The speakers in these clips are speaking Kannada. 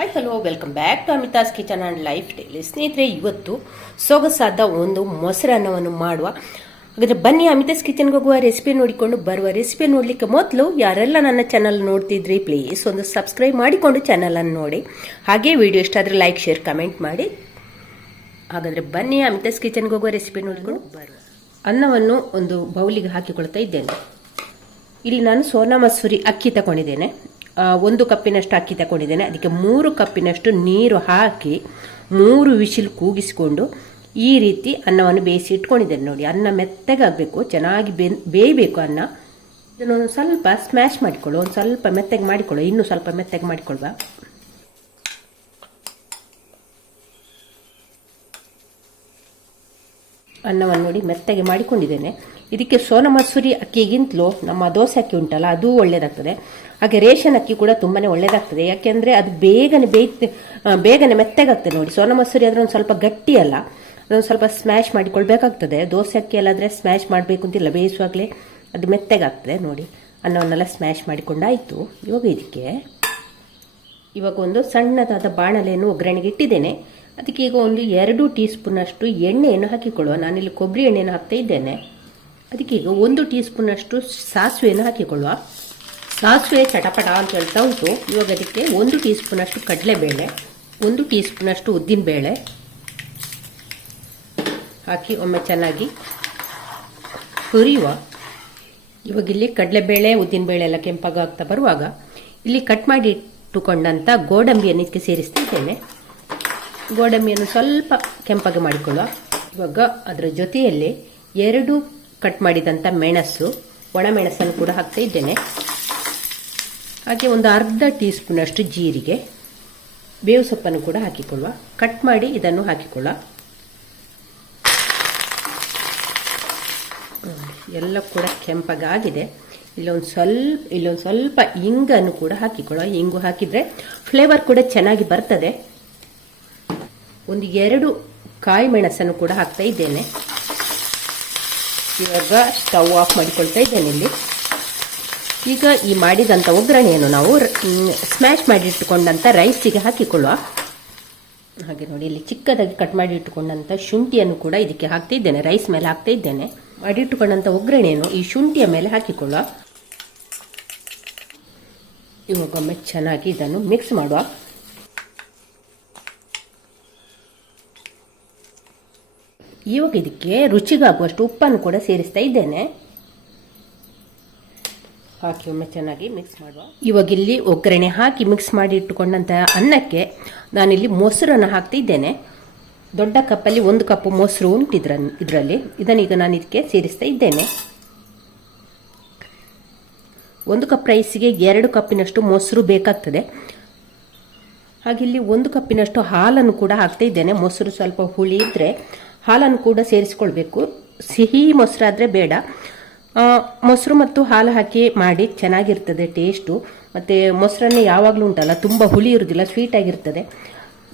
Hi hello welcome back to Amitha's kitchen and life daily. ಸ್ನೇಹಿತರೆ, ಇವತ್ತು ಸೊಗಸಾದ ಒಂದು ಮೊಸರನ್ನವನ್ನು ಮಾಡುವ. ಹಾಗಾದರೆ ಬನ್ನಿ ಅಮಿತಾಸ್ ಕಿಚನ್ಗೆ ಹೋಗುವ ರೆಸಿಪಿ ನೋಡಿಕೊಂಡು ಬರುವ. ರೆಸಿಪಿ ನೋಡಲಿಕ್ಕೆ ಮೊದಲು ಯಾರೆಲ್ಲ ನನ್ನ ಚಾನಲ್ ನೋಡ್ತಿದ್ರಿ ಪ್ಲೀಸ್ ಒಂದು ಸಬ್ಸ್ಕ್ರೈಬ್ ಮಾಡಿಕೊಂಡು ಚಾನಲನ್ನು ನೋಡಿ. ಹಾಗೆ ವಿಡಿಯೋ ಇಷ್ಟ ಆದರೆ ಲೈಕ್ ಶೇರ್ ಕಮೆಂಟ್ ಮಾಡಿ. ಹಾಗಾದರೆ ಬನ್ನಿ ಅಮಿತಾಸ್ ಕಿಚನ್ಗೆ ಹೋಗುವ ರೆಸಿಪಿ ನೋಡಿಕೊಂಡು ಬರುವ. ಅನ್ನವನ್ನು ಒಂದು ಬೌಲಿಗೆ ಹಾಕಿಕೊಳ್ತಾ ಇದ್ದೇನೆ. ಇಲ್ಲಿ ನಾನು ಸೋನಾ ಮಸೂರಿ ಅಕ್ಕಿ ತಗೊಂಡಿದ್ದೇನೆ. 1 ಕಪ್ಪಿನಷ್ಟು ಅಕ್ಕಿ ತಗೊಂಡಿದ್ದೇನೆ. ಅದಕ್ಕೆ 3 ಕಪ್ಪಿನಷ್ಟು ನೀರು ಹಾಕಿ 3 ವಿಶಿಲ್ ಕೂಗಿಸಿಕೊಂಡು ಈ ರೀತಿ ಅನ್ನವನ್ನು ಬೇಯಿಸಿ ಇಟ್ಕೊಂಡಿದ್ದೇನೆ. ನೋಡಿ, ಅನ್ನ ಮೆತ್ತಗಾಗಬೇಕು, ಚೆನ್ನಾಗಿ ಬೇಯಬೇಕು ಅನ್ನ. ಇದನ್ನು ಸ್ವಲ್ಪ ಸ್ಮ್ಯಾಶ್ ಮಾಡಿಕೊಳ್ಳು, ಒಂದು ಸ್ವಲ್ಪ ಮೆತ್ತಗೆ ಮಾಡಿಕೊಳ್ಳು, ಇನ್ನೂ ಸ್ವಲ್ಪ ಮೆತ್ತಗೆ ಮಾಡಿಕೊಳ್ಳುವ. ಅನ್ನವನ್ನು ನೋಡಿ ಮೆತ್ತಗೆ ಮಾಡಿಕೊಂಡಿದ್ದೇನೆ. ಇದಕ್ಕೆ ಸೋನಾ ಮಸೂರಿ ಅಕ್ಕಿಗಿಂತಲೂ ನಮ್ಮ ದೋಸೆ ಅಕ್ಕಿ ಉಂಟಲ್ಲ, ಅದು ಒಳ್ಳೆಯದಾಗ್ತದೆ. ಹಾಗೆ ರೇಷನ್ ಅಕ್ಕಿ ಕೂಡ ತುಂಬಾ ಒಳ್ಳೆಯದಾಗ್ತದೆ. ಯಾಕೆಂದರೆ ಅದು ಬೇಗನೆ ಮೆತ್ತಗಾಗ್ತದೆ. ನೋಡಿ, ಸೋನಾ ಮಸೂರಿ ಆದರೆ ಒಂದು ಸ್ವಲ್ಪ ಗಟ್ಟಿ ಅಲ್ಲ, ಅದೊಂದು ಸ್ವಲ್ಪ ಸ್ಮ್ಯಾಶ್ ಮಾಡಿಕೊಳ್ಬೇಕಾಗ್ತದೆ. ದೋಸೆ ಅಕ್ಕಿ ಎಲ್ಲಾದರೆ ಸ್ಮ್ಯಾಶ್ ಮಾಡಬೇಕು ಅಂತಿಲ್ಲ, ಬೇಯಿಸುವಾಗಲೇ ಅದು ಮೆತ್ತಗಾಗ್ತದೆ. ನೋಡಿ, ಅನ್ನವನ್ನೆಲ್ಲ ಸ್ಮ್ಯಾಶ್ ಮಾಡಿಕೊಂಡಾಯಿತು. ಇವಾಗ ಒಂದು ಸಣ್ಣದಾದ ಬಾಣಲೆಯನ್ನು ಒಗ್ಗರಣೆಗೆ ಇಟ್ಟಿದ್ದೇನೆ. ಅದಕ್ಕೆ ಈಗ ಒಂದು 2 ಟೀ ಸ್ಪೂನಷ್ಟು ಎಣ್ಣೆಯನ್ನು ಹಾಕಿಕೊಳ್ಳುವ. ನಾನಿಲ್ಲಿ ಕೊಬ್ಬರಿ ಎಣ್ಣೆಯನ್ನು ಹಾಕ್ತಾ ಇದ್ದೇನೆ. ಅದಕ್ಕೆ ಈಗ 1 ಟೀ ಸ್ಪೂನಷ್ಟು ಸಾಸಿವೆಯನ್ನು ಹಾಕಿಕೊಳ್ಳುವ. ಸಾಸಿವೆ ಚಟಪಟ ಅಂತ ಹೇಳ್ತಾ ಉಂಟು. ಇವಾಗ ಅದಕ್ಕೆ 1 ಟೀ ಸ್ಪೂನಷ್ಟು ಕಡಲೆಬೇಳೆ, 1 ಟೀ ಸ್ಪೂನಷ್ಟು ಉದ್ದಿನಬೇಳೆ ಹಾಕಿ ಒಮ್ಮೆ ಚೆನ್ನಾಗಿ ಹುರಿಯುವ. ಇವಾಗ ಇಲ್ಲಿ ಕಡಲೆಬೇಳೆ ಉದ್ದಿನಬೇಳೆ ಎಲ್ಲ ಕೆಂಪಾಗ್ತಾ ಬರುವಾಗ ಇಲ್ಲಿ ಕಟ್ ಮಾಡಿ ಇಟ್ಟುಕೊಂಡಂಥ ಗೋಡಂಬಿಯನ್ನು ಇದಕ್ಕೆ ಸೇರಿಸ್ತಾ ಇದ್ದೇನೆ. ಗೋಡಂಬಿಯನ್ನು ಸ್ವಲ್ಪ ಕೆಂಪಾಗಿ ಮಾಡಿಕೊಳ್ಳುವ. ಇವಾಗ ಅದರ ಜೊತೆಯಲ್ಲಿ 2 ಕಟ್ ಮಾಡಿದಂಥ ಮೆಣಸು, ಒಣಮೆಣಸನ್ನು ಕೂಡ ಹಾಕ್ತಾ ಇದ್ದೇನೆ. ಹಾಗೆ ಒಂದು ಅರ್ಧ ಟೀ ಸ್ಪೂನಷ್ಟು ಜೀರಿಗೆ, ಬೇವು ಸೊಪ್ಪನ್ನು ಕೂಡ ಹಾಕಿಕೊಳ್ಳುವ. ಕಟ್ ಮಾಡಿ ಇದನ್ನು ಹಾಕಿಕೊಳ್ಳುವ. ಎಲ್ಲ ಕೂಡ ಕೆಂಪಾಗಿದೆ. ಇಲ್ಲೊಂದು ಸ್ವಲ್ಪ ಇಂಗನ್ನು ಕೂಡ ಹಾಕಿಕೊಳ್ಳುವ. ಇಂಗು ಹಾಕಿದರೆ ಫ್ಲೇವರ್ ಕೂಡ ಚೆನ್ನಾಗಿ ಬರ್ತದೆ. ಒಂದು 2 ಕಾಯಿ ಮೆಣಸನ್ನು ಕೂಡ ಹಾಕ್ತಾ ಇದ್ದೇನೆ. ಇವಾಗ ಸ್ಟವ್ ಆಫ್ ಮಾಡಿಕೊಳ್ತಾ ಇದ್ದೇನೆ. ಇಲ್ಲಿ ಈಗ ಈ ಮಾಡಿದಂಥ ಒಗ್ಗರಣೆಯನ್ನು ನಾವು ಸ್ಮ್ಯಾಶ್ ಮಾಡಿ ಇಟ್ಟುಕೊಂಡಂಥ ರೈಸಿಗೆ ಹಾಕಿಕೊಳ್ಳುವ. ಹಾಗೆ ನೋಡಿ, ಇಲ್ಲಿ ಚಿಕ್ಕದಾಗಿ ಕಟ್ ಮಾಡಿ ಇಟ್ಟುಕೊಂಡಂಥ ಶುಂಠಿಯನ್ನು ಕೂಡ ಇದಕ್ಕೆ ಹಾಕ್ತಾ ಇದ್ದೇನೆ. ರೈಸ್ ಮೇಲೆ ಹಾಕ್ತಾ ಇದ್ದೇನೆ. ಮಾಡಿಟ್ಟುಕೊಂಡಂಥ ಒಗ್ಗರಣೆಯನ್ನು ಈ ಶುಂಠಿಯ ಮೇಲೆ ಹಾಕಿಕೊಳ್ಳುವ. ಇವಾಗೊಮ್ಮೆ ಚೆನ್ನಾಗಿ ಇದನ್ನು ಮಿಕ್ಸ್ ಮಾಡುವ. ಇವಾಗ ಇದಕ್ಕೆ ರುಚಿಗಾಗುವಷ್ಟು ಉಪ್ಪನ್ನು ಕೂಡ ಸೇರಿಸ್ತಾ ಇದ್ದೇನೆ. ಹಾಕಿ ಒಮ್ಮೆ ಚೆನ್ನಾಗಿ ಮಿಕ್ಸ್ ಮಾಡುವ. ಇವಾಗ ಇಲ್ಲಿ ಒಗ್ಗರಣೆ ಹಾಕಿ ಮಿಕ್ಸ್ ಮಾಡಿ ಇಟ್ಟುಕೊಂಡಂಥ ಅನ್ನಕ್ಕೆ ನಾನಿಲ್ಲಿ ಮೊಸರನ್ನು ಹಾಕ್ತಾ ಇದ್ದೇನೆ. ದೊಡ್ಡ ಕಪ್ಪಲ್ಲಿ 1 ಕಪ್ ಮೊಸರು ಉಂಟು ಇದರಲ್ಲಿ. ಇದನ್ನೀಗ ನಾನು ಇದಕ್ಕೆ ಸೇರಿಸ್ತಾ ಇದ್ದೇನೆ. 1 ಕಪ್ ರೈಸಿಗೆ 2 ಕಪ್ಪಿನಷ್ಟು ಮೊಸರು ಬೇಕಾಗ್ತದೆ. ಹಾಗೆ ಇಲ್ಲಿ 1 ಕಪ್ಪಿನಷ್ಟು ಹಾಲನ್ನು ಕೂಡ ಹಾಕ್ತಾ ಇದ್ದೇನೆ. ಮೊಸರು ಸ್ವಲ್ಪ ಹುಳಿ ಇದ್ದರೆ ಹಾಲನ್ನು ಕೂಡ ಸೇರಿಸ್ಕೊಳ್ಬೇಕು. ಸಿಹಿ ಮೊಸರಾದರೆ ಬೇಡ. ಮೊಸರು ಮತ್ತು ಹಾಲು ಹಾಕಿ ಮಾಡಿ ಚೆನ್ನಾಗಿರ್ತದೆ ಟೇಸ್ಟು. ಮತ್ತು ಮೊಸರನ್ನೇ ಯಾವಾಗಲೂ ಉಂಟಲ್ಲ, ತುಂಬ ಹುಳಿ ಇರೋದಿಲ್ಲ, ಸ್ವೀಟ್ ಆಗಿರ್ತದೆ.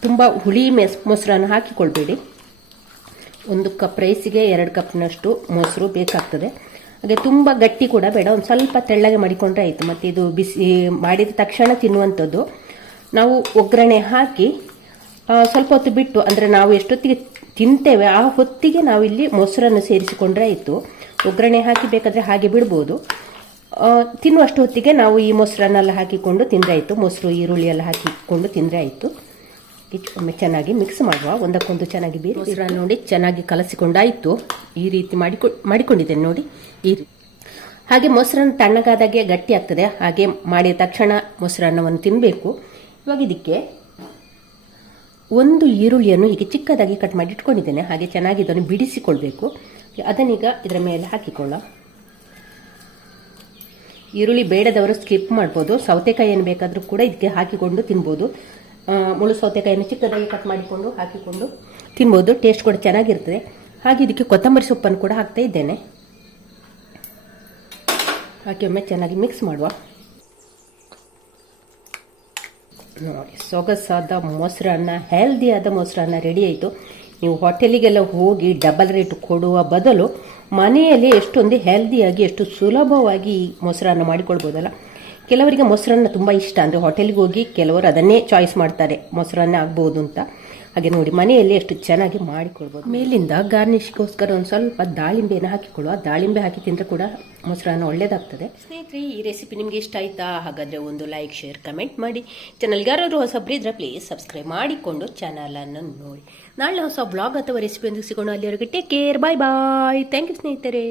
ತುಂಬ ಹುಳಿ ಮೊಸರನ್ನು ಹಾಕಿಕೊಳ್ಬೇಡಿ. 1 ಕಪ್ ರೈಸಿಗೆ 2 ಕಪ್ನಷ್ಟು ಮೊಸರು ಬೇಕಾಗ್ತದೆ. ಹಾಗೆ ತುಂಬ ಗಟ್ಟಿ ಕೂಡ ಬೇಡ, ಒಂದು ಸ್ವಲ್ಪ ತೆಳ್ಳಗೆ ಮಾಡಿಕೊಂಡ್ರೆ ಆಯಿತು. ಮತ್ತು ಇದು ಬಿಸಿ ಮಾಡಿದ ತಕ್ಷಣ ತಿನ್ನುವಂಥದ್ದು. ನಾವು ಒಗ್ಗರಣೆ ಹಾಕಿ ಸ್ವಲ್ಪ ಹೊತ್ತು ಬಿಟ್ಟು, ಅಂದರೆ ನಾವು ಎಷ್ಟೊತ್ತಿಗೆ ತಿಂತೇವೆ ಆ ಹೊತ್ತಿಗೆ ನಾವಿಲ್ಲಿ ಮೊಸರನ್ನು ಸೇರಿಸಿಕೊಂಡ್ರೆ ಆಯಿತು. ಒಗ್ಗರಣೆ ಹಾಕಿ ಬೇಕಾದರೆ ಹಾಗೆ ಬಿಡ್ಬೋದು. ತಿನ್ನುವಷ್ಟು ಹೊತ್ತಿಗೆ ನಾವು ಈ ಮೊಸರನ್ನೆಲ್ಲ ಹಾಕಿಕೊಂಡು ತಿಂದರೆ ಆಯಿತು. ಮೊಸರು ಈರುಳ್ಳಿ ಎಲ್ಲ ಹಾಕಿಕೊಂಡು ತಿಂದರೆ ಆಯಿತು. ಒಮ್ಮೆ ಚೆನ್ನಾಗಿ ಮಿಕ್ಸ್ ಮಾಡುವ. ಒಂದಕ್ಕೊಂದು ಚೆನ್ನಾಗಿ ಮೊಸರನ್ನು ನೋಡಿ ಚೆನ್ನಾಗಿ ಕಲಸಿಕೊಂಡಾಯಿತು. ಈ ರೀತಿ ಮಾಡಿಕೊಂಡಿದ್ದೇನೆ ನೋಡಿ. ಹಾಗೆ ಮೊಸರನ್ನು ತಣ್ಣಗಾದಾಗೆ ಗಟ್ಟಿ ಆಗ್ತದೆ. ಹಾಗೆ ಮಾಡಿದ ತಕ್ಷಣ ಮೊಸರನ್ನವನ್ನು ತಿನ್ನಬೇಕು. ಇವಾಗ ಇದಕ್ಕೆ 1 ಈರುಳ್ಳಿಯನ್ನು ಹೀಗೆ ಚಿಕ್ಕದಾಗಿ ಕಟ್ ಮಾಡಿ ಇಟ್ಕೊಂಡಿದ್ದೇನೆ. ಹಾಗೆ ಚೆನ್ನಾಗಿ ಇದನ್ನು ಬಿಡಿಸಿಕೊಳ್ಬೇಕು. ಅದನ್ನೀಗ ಇದರ ಮೇಲೆ ಹಾಕಿಕೊಳ್ಳ. ಈರುಳ್ಳಿ ಬೇಡದವರು ಸ್ಕಿಪ್ ಮಾಡ್ಬೋದು. ಸೌತೆಕಾಯಿಯನ್ನು ಬೇಕಾದರೂ ಕೂಡ ಇದಕ್ಕೆ ಹಾಕಿಕೊಂಡು ತಿನ್ಬೋದು. ಮುಳ್ಳು ಸೌತೆಕಾಯಿಯನ್ನು ಚಿಕ್ಕದಾಗಿ ಕಟ್ ಮಾಡಿಕೊಂಡು ಹಾಕಿಕೊಂಡು ತಿನ್ಬೋದು. ಟೇಸ್ಟ್ ಕೂಡ ಚೆನ್ನಾಗಿರ್ತದೆ. ಹಾಗೆ ಇದಕ್ಕೆ ಕೊತ್ತಂಬರಿ ಸೊಪ್ಪನ್ನು ಕೂಡ ಹಾಕ್ತಾ ಇದ್ದೇನೆ. ಹಾಕಿ ಒಮ್ಮೆ ಚೆನ್ನಾಗಿ ಮಿಕ್ಸ್ ಮಾಡುವ. ನೋಡಿ, ಸೊಗಸಾದ ಮೊಸರನ್ನ, ಹೆಲ್ದಿಯಾದ ಮೊಸರನ್ನ ರೆಡಿ ಆಯಿತು. ನೀವು ಹೋಟೆಲಿಗೆಲ್ಲ ಹೋಗಿ ಡಬಲ್ ರೇಟ್ ಕೊಡುವ ಬದಲು ಮನೆಯಲ್ಲಿ ಎಷ್ಟೊಂದು ಹೆಲ್ದಿಯಾಗಿ ಎಷ್ಟು ಸುಲಭವಾಗಿ ಈ ಮೊಸರನ್ನ ಮಾಡಿಕೊಳ್ಬೋದಲ್ಲ. ಕೆಲವರಿಗೆ ಮೊಸರನ್ನ ತುಂಬ ಇಷ್ಟ, ಅಂದರೆ ಹೋಟೆಲ್ಗೆ ಹೋಗಿ ಕೆಲವರು ಅದನ್ನೇ ಚಾಯ್ಸ್ ಮಾಡ್ತಾರೆ, ಮೊಸರನ್ನ ಆಗ್ಬೋದು ಅಂತ. ಹಾಗೆ ನೋಡಿ ಮನೆಯಲ್ಲಿ ಎಷ್ಟು ಚೆನ್ನಾಗಿ ಮಾಡಿಕೊಡ್ಬೋದು. ಮೇಲಿಂದ ಗಾರ್ನಿಷ್ಗೋಸ್ಕರ ಒಂದು ಸ್ವಲ್ಪ ದಾಳಿಂಬೆನ ಹಾಕಿಕೊಳ್ಳುವ. ದಾಳಿಂಬೆ ಹಾಕಿ ತಿಂದರೆ ಕೂಡ ಮೊಸರನ್ನ ಒಳ್ಳೇದಾಗ್ತದೆ. ಸ್ನೇಹಿತರೆ, ಈ ರೆಸಿಪಿ ನಿಮಗೆ ಇಷ್ಟ ಆಯ್ತಾ? ಹಾಗಾದರೆ ಒಂದು ಲೈಕ್, ಶೇರ್, ಕಮೆಂಟ್ ಮಾಡಿ. ಚಾನಲ್ಗೆ ಯಾರಾದರೂ ಹೊಸಬ್ರಿದ್ರೆ ಪ್ಲೀಸ್ ಸಬ್ಸ್ಕ್ರೈಬ್ ಮಾಡಿಕೊಂಡು ಚಾನಲನ್ನು ನೋಡಿ. ನಾಳೆ ಹೊಸ ಬ್ಲಾಗ್ ಅಥವಾ ರೆಸಿಪಿಯೊಂದಿಗೆ ಸಿಗೋಣ. ಅಲ್ಲಿವರೆಗೆ take care, bye bye. Thank you ಸ್ನೇಹಿತರೆ.